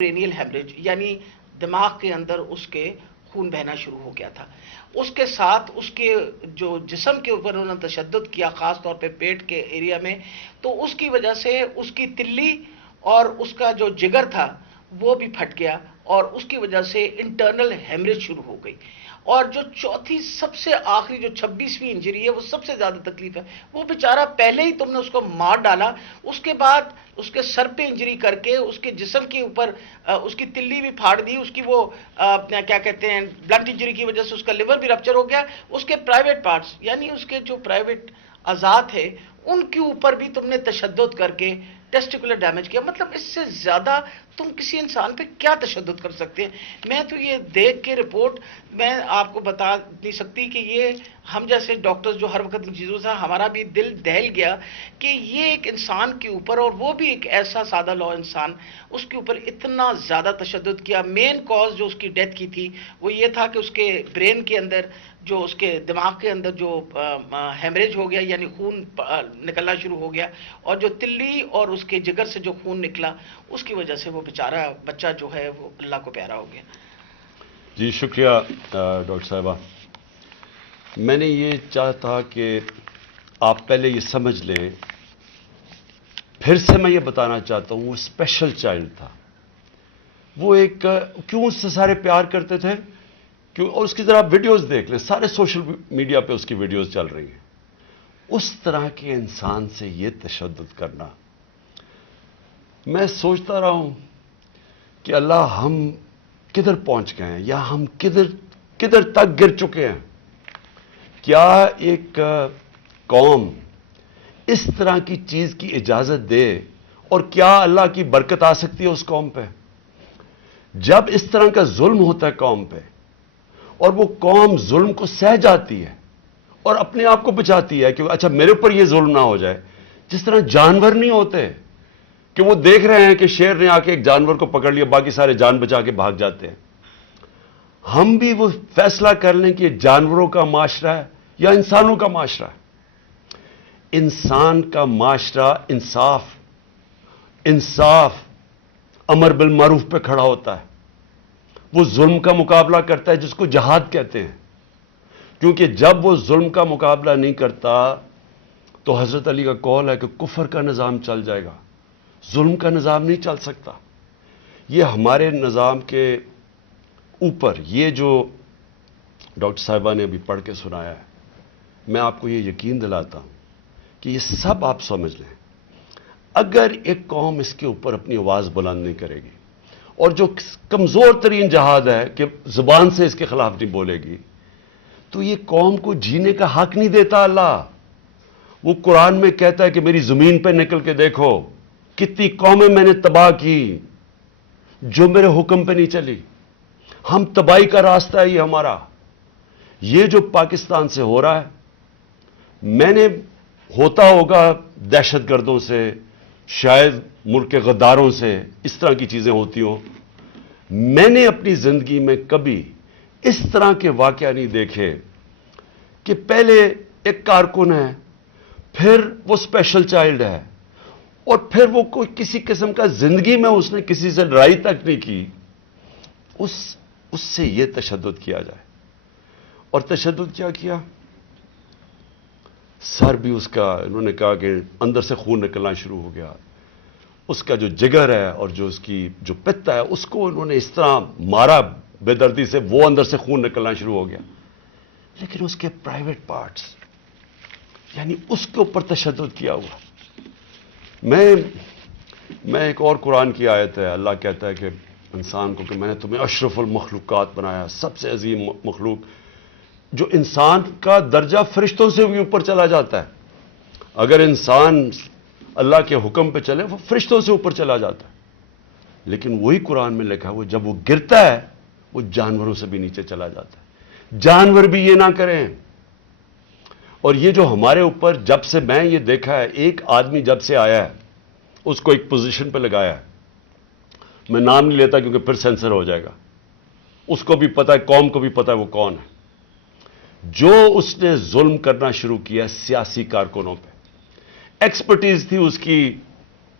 Cranial haemorrhage یعنی دماغ کے اندر اس کے خون بہنا شروع ہو گیا تھا. اس کے ساتھ اس کے جو جسم کے اوپر انہوں نے تشدد کیا خاص طور پہ پیٹ کے ایریا میں, تو اس کی وجہ سے اس کی تلی اور اس کا جو جگر تھا وہ بھی پھٹ گیا اور اس کی وجہ سے انٹرنل ہیمریج شروع ہو گئی. اور جو چوتھی سب سے آخری جو 26ویں انجری ہے وہ سب سے زیادہ تکلیف ہے. وہ بیچارہ پہلے ہی تم نے اس کو مار ڈالا, اس کے بعد اس کے سر پہ انجری کر کے اس کے جسم کے اوپر اس کی تلی بھی پھاڑ دی, اس کی وہ کیا کہتے ہیں بلنٹ انجری کی وجہ سے اس کا لیور بھی رپچر ہو گیا, اس کے پرائیویٹ پارٹس یعنی اس کے جو پرائیویٹ اعضاء تھے ان کے اوپر بھی تم نے تشدد کر کے ٹیسٹیکولر ڈیمیج کیا. مطلب اس سے زیادہ تم کسی انسان پہ کیا تشدد کر سکتے ہیں؟ میں تو یہ دیکھ کے رپورٹ میں آپ کو بتا نہیں سکتی کہ یہ ہم جیسے ڈاکٹرز جو ہر وقت ان چیزوں سے ہمارا بھی دل دہل گیا کہ یہ ایک انسان کے اوپر, اور وہ بھی ایک ایسا سادہ لو انسان, اس کے اوپر اتنا زیادہ تشدد کیا. مین کاز جو اس کی ڈیتھ کی تھی وہ یہ تھا کہ اس کے برین کے اندر جو اس کے دماغ کے اندر جو ہیمریج ہو گیا یعنی خون نکلنا شروع ہو گیا, اور جو تلی اور اس کے جگر سے جو خون نکلا اس کی وجہ سے وہ بیچارہ بچہ جو ہے وہ اللہ کو پیارا ہو گیا. جی شکریہ ڈاکٹر صاحبہ. میں نے یہ چاہتا کہ آپ پہلے یہ سمجھ لیں, پھر سے میں یہ بتانا چاہتا ہوں وہ اسپیشل چائلڈ تھا. وہ ایک کیوں اس سے سارے پیار کرتے تھے, کیوں, اور اس کی ذرا ویڈیوز دیکھ لیں, سارے سوشل میڈیا پہ اس کی ویڈیوز چل رہی ہیں. اس طرح کے انسان سے یہ تشدد کرنا, میں سوچتا رہا ہوں کہ اللہ ہم کدھر پہنچ گئے ہیں, یا ہم کدھر تک گر چکے ہیں. کیا ایک قوم اس طرح کی چیز کی اجازت دے, اور کیا اللہ کی برکت آ سکتی ہے اس قوم پہ؟ جب اس طرح کا ظلم ہوتا ہے قوم پہ, اور وہ قوم ظلم کو سہ جاتی ہے اور اپنے آپ کو بچاتی ہے کہ اچھا میرے اوپر یہ ظلم نہ ہو جائے. جس طرح جانور نہیں ہوتے کہ وہ دیکھ رہے ہیں کہ شیر نے آ کے ایک جانور کو پکڑ لیا, باقی سارے جان بچا کے بھاگ جاتے ہیں. ہم بھی وہ فیصلہ کر لیں کہ یہ جانوروں کا معاشرہ ہے یا انسانوں کا معاشرہ ہے. انسان کا معاشرہ انصاف امر بالمعروف پہ کھڑا ہوتا ہے. وہ ظلم کا مقابلہ کرتا ہے جس کو جہاد کہتے ہیں, کیونکہ جب وہ ظلم کا مقابلہ نہیں کرتا تو حضرت علی کا قول ہے کہ کفر کا نظام چل جائے گا, ظلم کا نظام نہیں چل سکتا. یہ ہمارے نظام کے اوپر یہ جو ڈاکٹر صاحبہ نے ابھی پڑھ کے سنایا ہے, میں آپ کو یہ یقین دلاتا ہوں کہ یہ سب آپ سمجھ لیں. اگر ایک قوم اس کے اوپر اپنی آواز بلند نہیں کرے گی, اور جو کمزور ترین جہاد ہے کہ زبان سے اس کے خلاف نہیں بولے گی, تو یہ قوم کو جینے کا حق نہیں دیتا اللہ. وہ قرآن میں کہتا ہے کہ میری زمین پہ نکل کے دیکھو کتنی قومیں میں نے تباہ کی جو میرے حکم پہ نہیں چلی. ہم تباہی کا راستہ ہے یہ ہمارا. یہ جو پاکستان سے ہو رہا ہے, میں نے ہوتا ہوگا دہشت گردوں سے, شاید ملک کے غداروں سے, اس طرح کی چیزیں ہوتی ہوں. میں نے اپنی زندگی میں کبھی اس طرح کے واقعہ نہیں دیکھے کہ پہلے ایک کارکن ہے, پھر وہ اسپیشل چائلڈ ہے, اور پھر وہ کوئی کسی قسم کا زندگی میں اس نے کسی سے لڑائی تک نہیں کی, اس سے یہ تشدد کیا جائے. اور تشدد کیا کیا, سر بھی اس کا, انہوں نے کہا کہ اندر سے خون نکلنا شروع ہو گیا. اس کا جو جگر ہے اور جو اس کی جو پتا ہے اس کو انہوں نے اس طرح مارا بے دردی سے, وہ اندر سے خون نکلنا شروع ہو گیا. لیکن اس کے پرائیویٹ پارٹس یعنی اس کے اوپر تشدد کیا ہوا. میں ایک اور قرآن کی آیت ہے, اللہ کہتا ہے کہ انسان کو کہ میں نے تمہیں اشرف المخلوقات بنایا, سب سے عظیم مخلوق, جو انسان کا درجہ فرشتوں سے بھی اوپر چلا جاتا ہے. اگر انسان اللہ کے حکم پہ چلے وہ فرشتوں سے اوپر چلا جاتا ہے. لیکن وہی قرآن میں لکھا وہ جب وہ گرتا ہے وہ جانوروں سے بھی نیچے چلا جاتا ہے. جانور بھی یہ نہ کریں. اور یہ جو ہمارے اوپر جب سے میں یہ دیکھا ہے, ایک آدمی جب سے آیا ہے اس کو ایک پوزیشن پہ لگایا ہے, میں نام نہیں لیتا کیونکہ پھر سینسر ہو جائے گا, اس کو بھی پتا ہے, قوم کو بھی پتا ہے وہ کون ہے. جو اس نے ظلم کرنا شروع کیا سیاسی کارکنوں پہ, ایکسپرٹیز تھی اس کی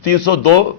302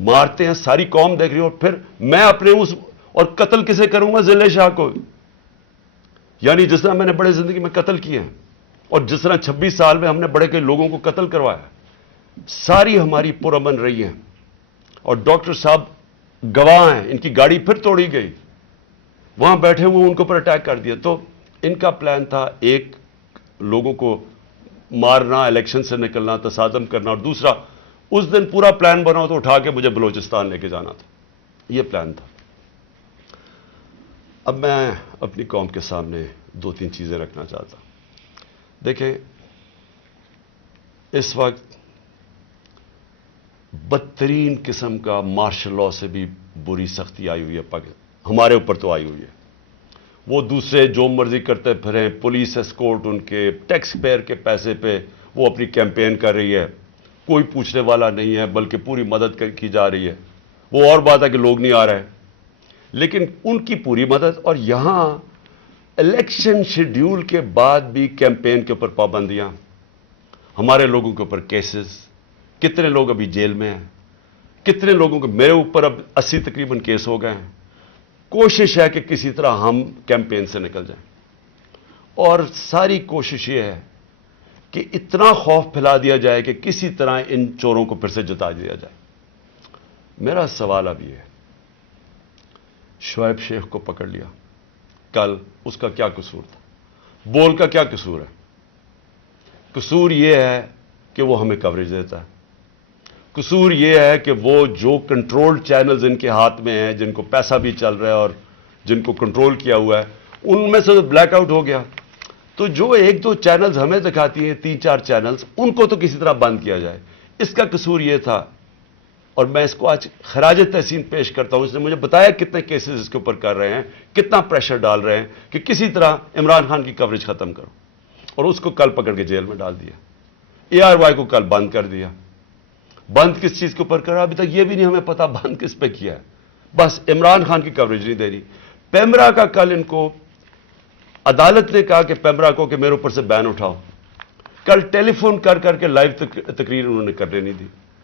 مارتے ہیں, ساری قوم دیکھ رہی ہے, اور پھر میں اپنے اس, اور قتل کسے کروں گا؟ ذلِ شاہ کو. یعنی جس طرح میں نے بڑے زندگی میں قتل کیے ہیں, اور جس طرح 26 سال میں ہم نے بڑے کئی لوگوں کو قتل کروایا, ساری ہماری پرامن رہی ہیں. اور ڈاکٹر صاحب گواہ ہیں, ان کی گاڑی پھر توڑی گئی, وہاں بیٹھے ہوئے ان کے اوپر اٹیک کر دیا. تو ان کا پلان تھا ایک, لوگوں کو مارنا, الیکشن سے نکلنا, تصادم کرنا, اور دوسرا اس دن پورا پلان بنا تو اٹھا کے مجھے بلوچستان لے کے جانا تھا. یہ پلان تھا. اب میں اپنی قوم کے سامنے 2-3 چیزیں رکھنا چاہتا ہوں. دیکھیں, اس وقت بدترین قسم کا مارشل لاء سے بھی بری سختی آئی ہوئی ہے ہمارے اوپر تو آئی ہوئی ہے. وہ دوسرے جو مرضی کرتے پھریں, پولیس اسکورٹ ان کے ٹیکس پیئر کے پیسے پہ وہ اپنی کیمپین کر رہی ہے, کوئی پوچھنے والا نہیں ہے, بلکہ پوری مدد کی جا رہی ہے. وہ اور بات ہے کہ لوگ نہیں آ رہے, لیکن ان کی پوری مدد. اور یہاں الیکشن شیڈیول کے بعد بھی کیمپین کے اوپر پابندیاں, ہمارے لوگوں کے اوپر کیسز, کتنے لوگ ابھی جیل میں ہیں, کتنے لوگوں کے, میرے اوپر اب 80 تقریباً کیس ہو گئے ہیں. کوشش ہے کہ کسی طرح ہم کیمپین سے نکل جائیں, اور ساری کوشش یہ ہے کہ اتنا خوف پھیلا دیا جائے کہ کسی طرح ان چوروں کو پھر سے جتا دیا جائے. میرا سوال اب یہ ہے, شعیب شیخ کو پکڑ لیا کل, اس کا کیا قصور تھا؟ بول کا کیا قصور ہے؟ قصور یہ ہے کہ وہ ہمیں کوریج دیتا ہے. قصور یہ ہے کہ وہ جو کنٹرول چینلز ان کے ہاتھ میں ہیں, جن کو پیسہ بھی چل رہا ہے اور جن کو کنٹرول کیا ہوا ہے, ان میں سے بلیک آؤٹ ہو گیا. تو جو 1-2 چینلز ہمیں دکھاتی ہیں, 3-4 چینلز, ان کو تو کسی طرح بند کیا جائے. اس کا قصور یہ تھا, اور میں اس کو آج خراج تحسین پیش کرتا ہوں. اس نے مجھے بتایا کتنے کیسز اس کے اوپر کر رہے ہیں, کتنا پریشر ڈال رہے ہیں کہ کسی طرح عمران خان کی کوریج ختم کرو, اور اس کو کل پکڑ کے جیل میں ڈال دیا. ARY کو کل بند کر دیا. بند کس چیز کے اوپر کرا, ابھی تک یہ بھی نہیں ہمیں پتا بند کس پہ کیا ہے. بس عمران خان کی کوریج نہیں دے رہی. پیمرا کا کل ان کو عدالت نے کہا کہ پیمرا کو کہ میرے اوپر سے بین اٹھاؤ. کل ٹیلی فون کر کے لائیو تقریر انہوں نے کرنے نہیں دی.